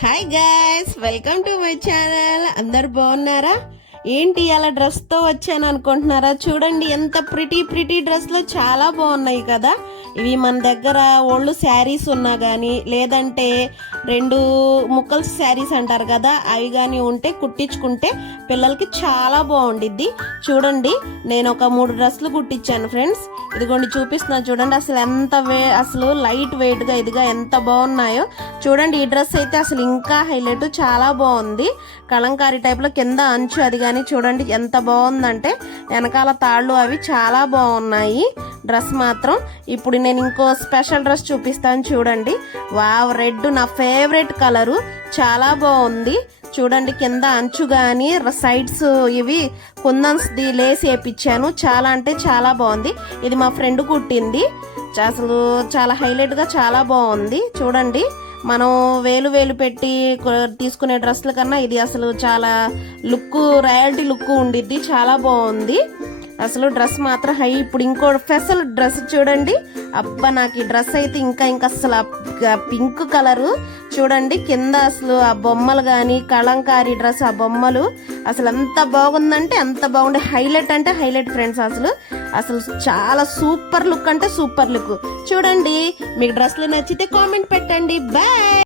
Hi guys, welcome to my channel. అందరు బాగున్నారా? ఏంటి అలా డ్రెస్తో వచ్చాను అనుకుంటున్నారా? చూడండి ఎంత ప్రిటీ డ్రెస్లు చాలా బాగున్నాయి కదా. ఇవి మన దగ్గర ఓల్డ్ శారీస్ ఉన్నా కానీ లేదంటే రెండు ముక్కల శారీస్ అంటారు కదా, అవి కానీ ఉంటే కుట్టించుకుంటే పిల్లలకి చాలా బాగుండిద్ది. చూడండి, నేను ఒక 3 డ్రెస్సులు కుట్టించాను ఫ్రెండ్స్. ఇదిగోండి చూపిస్తున్నా చూడండి. అసలు ఎంత అసలు లైట్ వెయిట్గా ఇదిగా ఎంత బాగున్నాయో చూడండి. ఈ డ్రెస్ అయితే అసలు ఇంకా హైలైట్, చాలా బాగుంది. కలంకారీ టైప్లో కింద అంచు అది కానీ చూడండి ఎంత బాగుందంటే, వెనకాల తాళ్ళు అవి చాలా బాగున్నాయి. డ్రెస్ మాత్రం ఇప్పుడు నేను ఇంకో స్పెషల్ డ్రెస్ చూపిస్తాను చూడండి. వావ్, రెడ్ నా ఫేవరెట్ కలరు, చాలా బాగుంది. చూడండి కింద అంచు కానీ సైడ్స్ ఇవి కుందన్స్ది లేస్ వేయించాను. చాలా అంటే చాలా బాగుంది. ఇది మా ఫ్రెండ్ కుట్టింది. అసలు చాలా హైలైట్గా చాలా బాగుంది. చూడండి, మనం వేలు పెట్టి తీసుకునే డ్రెస్ల కన్నా ఇది అసలు చాలా లుక్, రాయల్టీ లుక్ ఉండిద్ది. చాలా బాగుంది అసలు డ్రెస్ మాత్రం హై. ఇప్పుడు ఇంకో స్పెషల్ డ్రెస్ చూడండి. అబ్బా, నాకు ఈ డ్రెస్ అయితే ఇంకా అసలు పింక్ కలరు చూడండి. కింద అసలు ఆ బొమ్మలు కానీ కలంకారీ డ్రెస్, ఆ బొమ్మలు అసలు ఎంత బాగుందంటే అంత బాగుండే. హైలైట్ అంటే హైలైట్ ఫ్రెండ్స్. అసలు చాలా సూపర్ లుక్ అంటే సూపర్ లుక్. చూడండి, మీకు డ్రెస్లు నచ్చితే కామెంట్ పెట్టండి. బాయ్.